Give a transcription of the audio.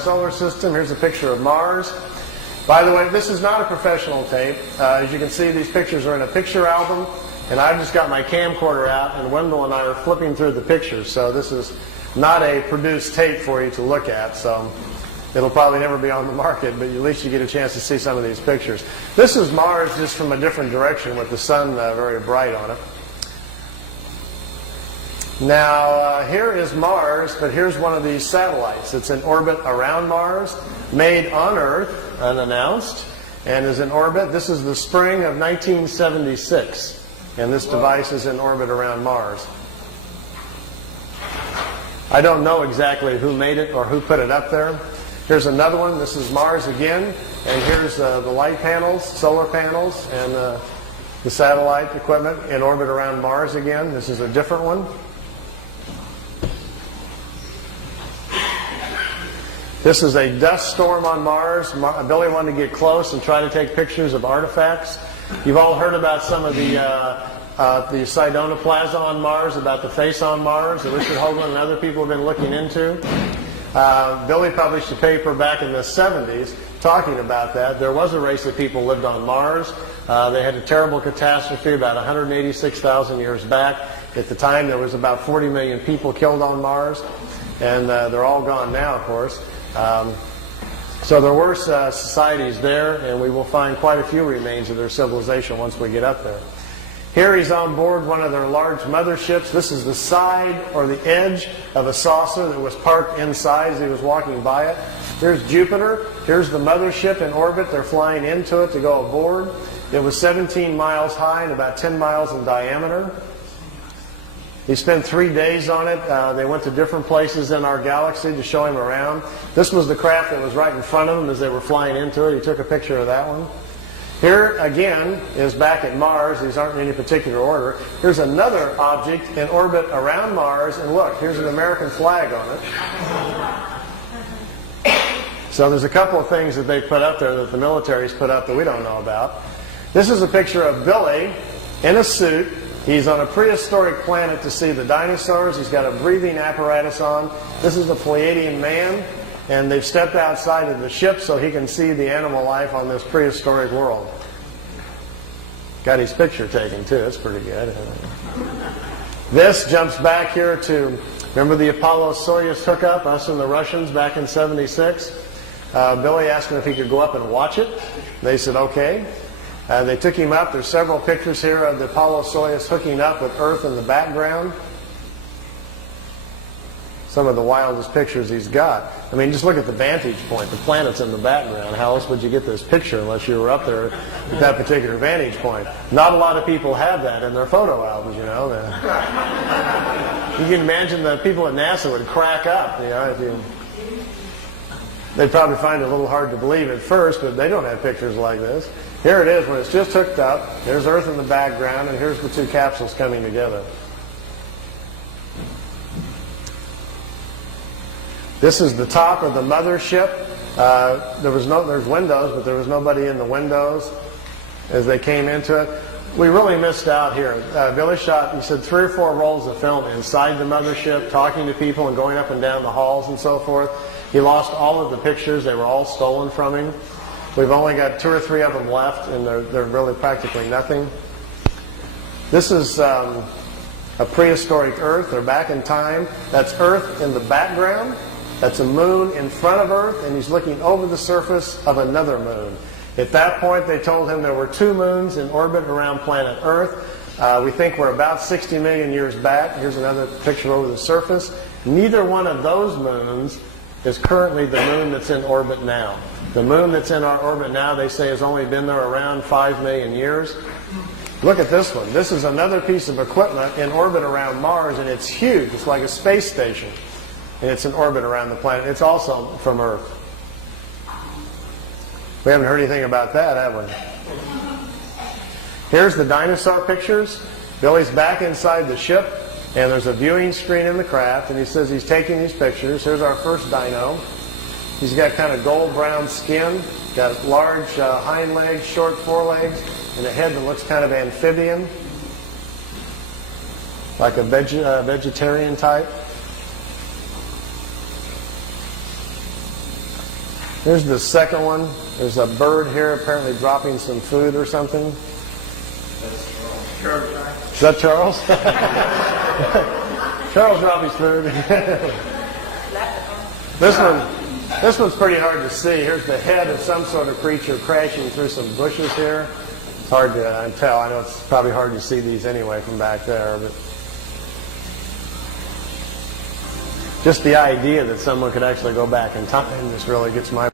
solar system. Here's a picture of Mars. By the way, this is not a professional tape. As you can see, these pictures are in a picture album, and I've just got my camcorder out, and Wendell and I are flipping through the pictures. So this is not a produced tape for you to look at. So it'll probably never be on the market, but at least you get a chance to see some of these pictures. This is Mars just from a different direction with the sun very bright on it. Now, here is Mars, but here's one of these satellites. It's in orbit around Mars, made on Earth, unannounced, and is in orbit. This is the spring of 1976, and this device is in orbit around Mars. I don't know exactly who made it or who put it up there. Here's another one. This is Mars again, and here's the light panels, solar panels, and the satellite equipment in orbit around Mars again. This is a different one. This is a dust storm on Mars. Billy wanted to get close and try to take pictures of artifacts. You've all heard about some of the Sedona Plaza on Mars, about the face on Mars that Richard Hoagland and other people have been looking into. Billy published a paper back in the 70s talking about that. There was a race of people lived on Mars. They had a terrible catastrophe about 186,000 years back. At the time, there was about 40 million people killed on Mars, and they're all gone now, of course. So there were societies there, and we will find quite a few remains of their civilization once we get up there. Here he's on board one of their large motherships. This is the side or the edge of a saucer that was parked inside as he was walking by it. Here's Jupiter. Here's the mothership in orbit. They're flying into it to go aboard. It was 17 miles high and about 10 miles in diameter. He spent 3 days on it. They went to different places in our galaxy to show him around. This was the craft that was right in front of him as they were flying into it. He took a picture of that one. Here, again, is back at Mars. These aren't in any particular order. Here's another object in orbit around Mars, and look, here's an American flag on it. So there's a couple of things that they put up there that the military's put up that we don't know about. This is a picture of Billy in a suit. He's on a prehistoric planet to see the dinosaurs. He's got a breathing apparatus on. This is the Pleiadian man, and they've stepped outside of the ship so he can see the animal life on this prehistoric world. Got his picture taken too. It's pretty good. This jumps back here to, remember the Apollo-Soyuz hookup, us and the Russians back in '76? Billy asked him if he could go up and watch it. They said okay. They took him up. There's several pictures here of the Apollo-Soyuz hooking up with Earth in the background. Some of the wildest pictures he's got. I mean, just look at the vantage point. The planet's in the background. How else would you get this picture unless you were up there at that particular vantage point? Not a lot of people have that in their photo albums, you know. You can imagine the people at NASA would crack up, you know, they'd probably find it a little hard to believe at first, but they don't have pictures like this. Here it is when it's just hooked up. There's Earth in the background, and here's the two capsules coming together. This is the top of the mothership. There's windows, but there was nobody in the windows as they came into it. We really missed out here. Billy shot, he said, 3 or 4 rolls of film inside the mothership, talking to people and going up and down the halls and so forth. He lost all of the pictures. They were all stolen from him. We've only got 2 or 3 of them left, and they're really practically nothing. This is a prehistoric Earth. They're back in time. That's Earth in the background. That's a moon in front of Earth, and he's looking over the surface of another moon. At that point, they told him there were 2 moons in orbit around planet Earth. We think we're about 60 million years back. Here's another picture over the surface. Neither one of those moons is currently the moon that's in orbit now. The moon that's in our orbit now, they say, has only been there around 5 million years. Look at this one. This is another piece of equipment in orbit around Mars, and it's huge. It's like a space station, and it's in orbit around the planet. It's also from Earth. We haven't heard anything about that, have we? Here's the dinosaur pictures. Billy's back inside the ship, and there's a viewing screen in the craft, and he says he's taking these pictures. Here's our first dino. He's got kind of gold-brown skin, got large hind legs, short forelegs, and a head that looks kind of amphibian, like a vegetarian type. Here's the second one. There's a bird here apparently dropping some food or something. Is that Charles? Charles dropped his food. This one's pretty hard to see. Here's the head of some sort of creature crashing through some bushes here. It's hard to tell. I know it's probably hard to see these anyway from back there, but just the idea that someone could actually go back in time just really gets my